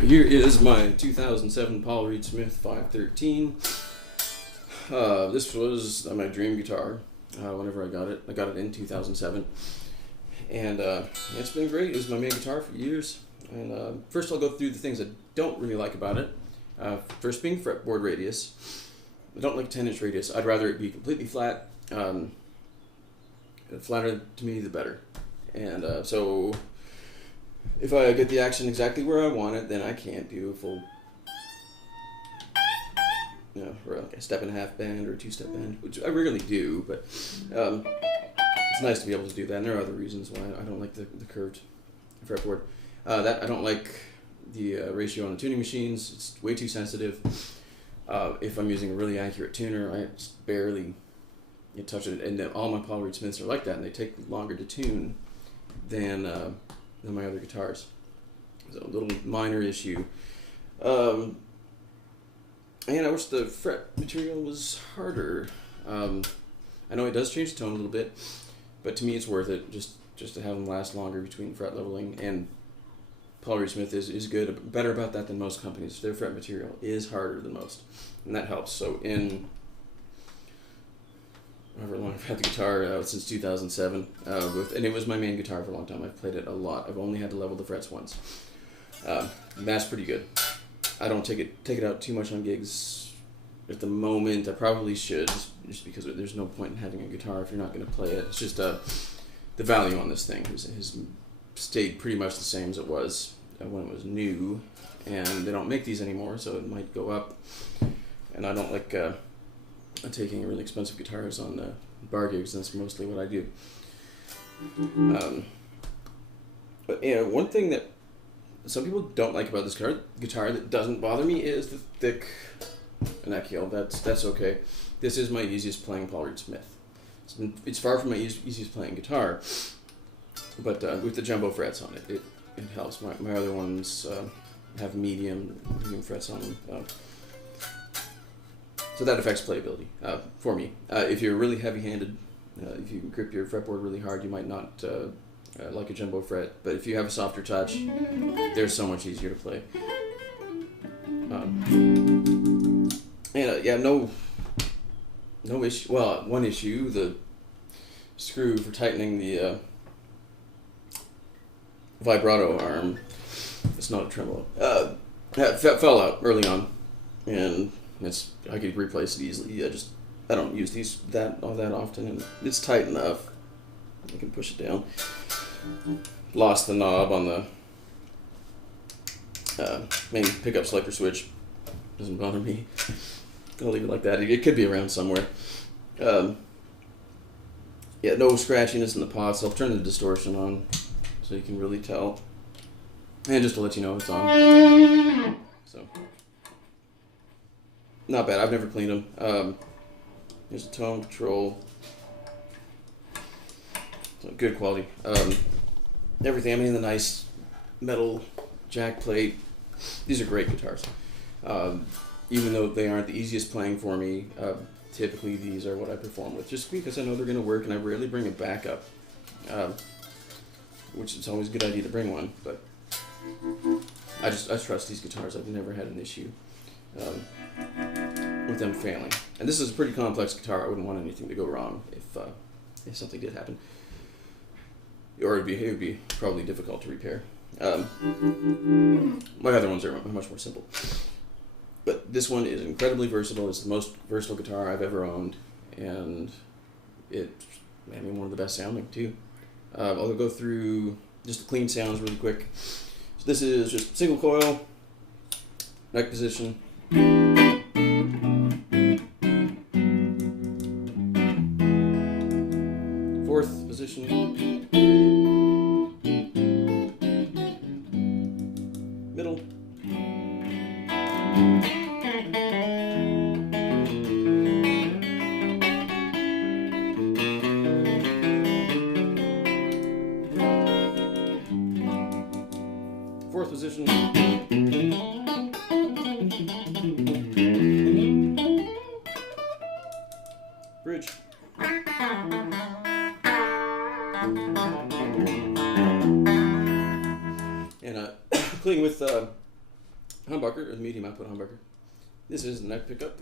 Here is my 2007 Paul Reed Smith 513. This was my dream guitar whenever I got it. I got it in 2007. And it's been great. It was my main guitar for years. And first I'll go through the things I don't really like about it. First being fretboard radius. I don't like 10-inch radius. I'd rather it be completely flat. The flatter to me, the better. And so if I get the action exactly where I want it, then I can't do a full, or like a step and a half bend or a two-step bend, which I rarely do, but it's nice to be able to do that. And there are other reasons why I don't like the curved fretboard. That I don't like the ratio on the tuning machines. It's way too sensitive. If I'm using a really accurate tuner, I just barely touch it. And all my Paul Reed Smiths are like that, and they take longer to tune than my other guitars. So a little minor issue. And I wish the fret material was harder. I know it does change the tone a little bit, but to me it's worth it just to have them last longer between fret leveling. And Paul Reed Smith is good, better about that than most companies. Their fret material is harder than most, and that helps. So in however long I've had the guitar, since 2007, and it was my main guitar for a long time. I've played it a lot. I've only had to level the frets once. That's pretty good. I don't take it out too much on gigs at the moment. I probably should, just because there's no point in having a guitar if you're not going to play it. It's just the value on this thing has stayed pretty much the same as it was when it was new, and they don't make these anymore, so it might go up. And I don't like taking really expensive guitars on bar gigs, and that's mostly what I do. But one thing that some people don't like about this guitar that doesn't bother me is the thick neck heel. That's okay. This is my easiest playing Paul Reed Smith. It's far from my easiest playing guitar, but with the jumbo frets on it, it helps. My other ones have medium frets on them. So that affects playability for me. If you're really heavy-handed, if you grip your fretboard really hard, you might not like a jumbo fret. But if you have a softer touch, they're so much easier to play. No issue. Well, one issue: the screw for tightening the vibrato arm. It's not a tremolo. Fell out early on, and I could replace it easily. I don't use these all that often, and it's tight enough. I can push it down. Lost the knob on the main pickup selector switch. Doesn't bother me. I'll leave it like that. It could be around somewhere. No scratchiness in the pots. I'll turn the distortion on so you can really tell. And just to let you know it's on. So. Not bad. I've never cleaned them. There's a tone control. So good quality. Everything. I mean, the nice metal jack plate. These are great guitars. Even though they aren't the easiest playing for me, typically these are what I perform with, just because I know they're going to work, and I rarely bring a backup, which it's always a good idea to bring one. But I trust these guitars. I've never had an issue with them failing. And this is a pretty complex guitar. I wouldn't want anything to go wrong if something did happen, or it would be probably difficult to repair. My other ones are much more simple. But this one is incredibly versatile. It's the most versatile guitar I've ever owned, and it's one of the best sounding too. I'll go through just the clean sounds really quick. So this is just single coil, neck position. Fourth position. Middle. Fourth position. Bridge. And cleaning with humbucker, a medium output humbucker. This is the neck pickup.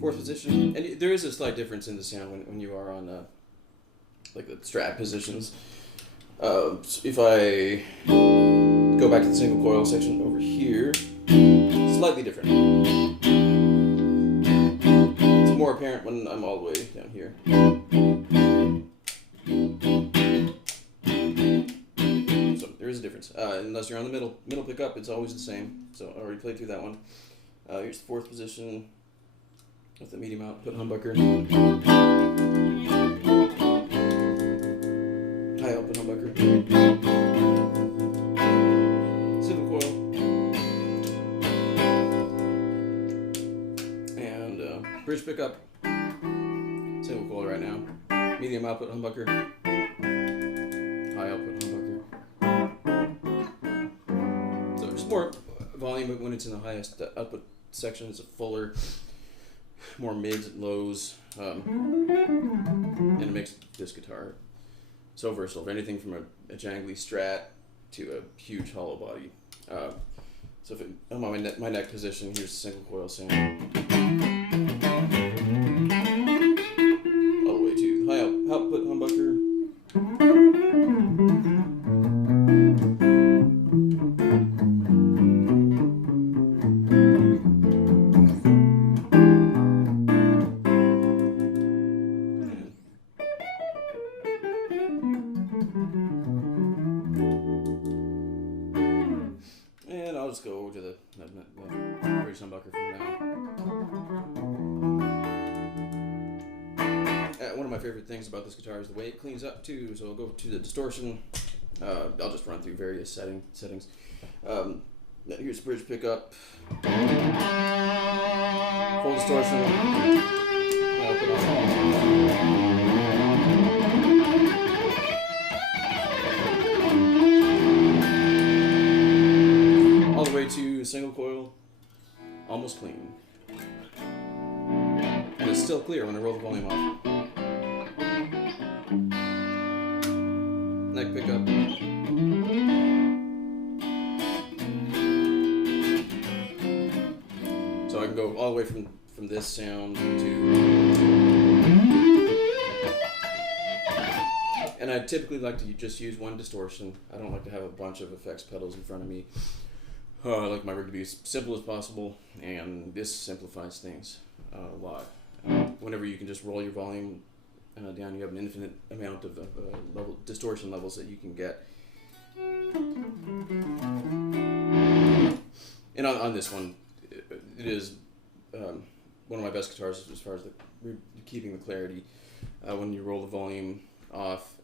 Fourth position, and there is a slight difference in the sound when you are on like the Strat positions. If I go back to the single coil section over here, slightly different. It's more apparent when I'm all the way down here. So there is a difference. Unless you're on the middle pickup, it's always the same. So I already played through that one. Here's the fourth position with the medium output humbucker. High output humbucker. Single coil. And bridge pickup. Single coil right now. Medium output humbucker. High output humbucker. So there's more volume when it's in the highest output section. It's a fuller, more mids and lows, and it makes this guitar so versatile. Anything from a jangly Strat to a huge hollow body. So if I'm on my neck position, here's the single coil sound. All the way to high output humbucker. And I'll just go over to the bridge humbucker from now. One of my favorite things about this guitar is the way it cleans up too. So I'll go to the distortion. I'll just run through various settings. Here's the bridge pickup. Full distortion. All the way to single coil, almost clean. And it's still clear when I roll the volume off. Neck pickup. So I can go all the way from this sound to... And I typically like to just use one distortion. I don't like to have a bunch of effects pedals in front of me. I like my rig to be as simple as possible, and this simplifies things a lot. Whenever you can just roll your volume down, you have an infinite amount of distortion levels that you can get. And on this one, it is one of my best guitars as far as keeping the clarity when you roll the volume off.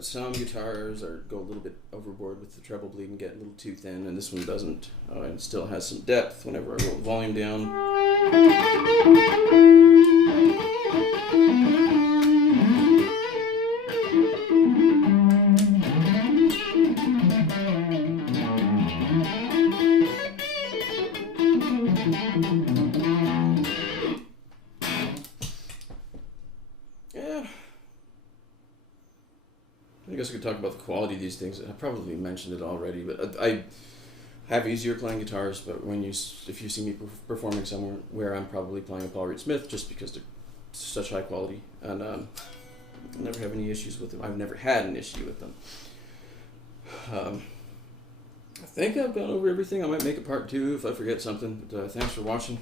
Some guitars go a little bit overboard with the treble bleed and get a little too thin, and this one doesn't. It still has some depth whenever I roll the volume down. Yeah. I guess we could talk about the quality of these things. I probably mentioned it already, but I have easier playing guitars. But if you see me performing somewhere where I'm probably playing a Paul Reed Smith, just because they're such high quality, and I never have any issues with them. I've never had an issue with them. I think I've gone over everything. I might make a part 2 if I forget something. But thanks for watching.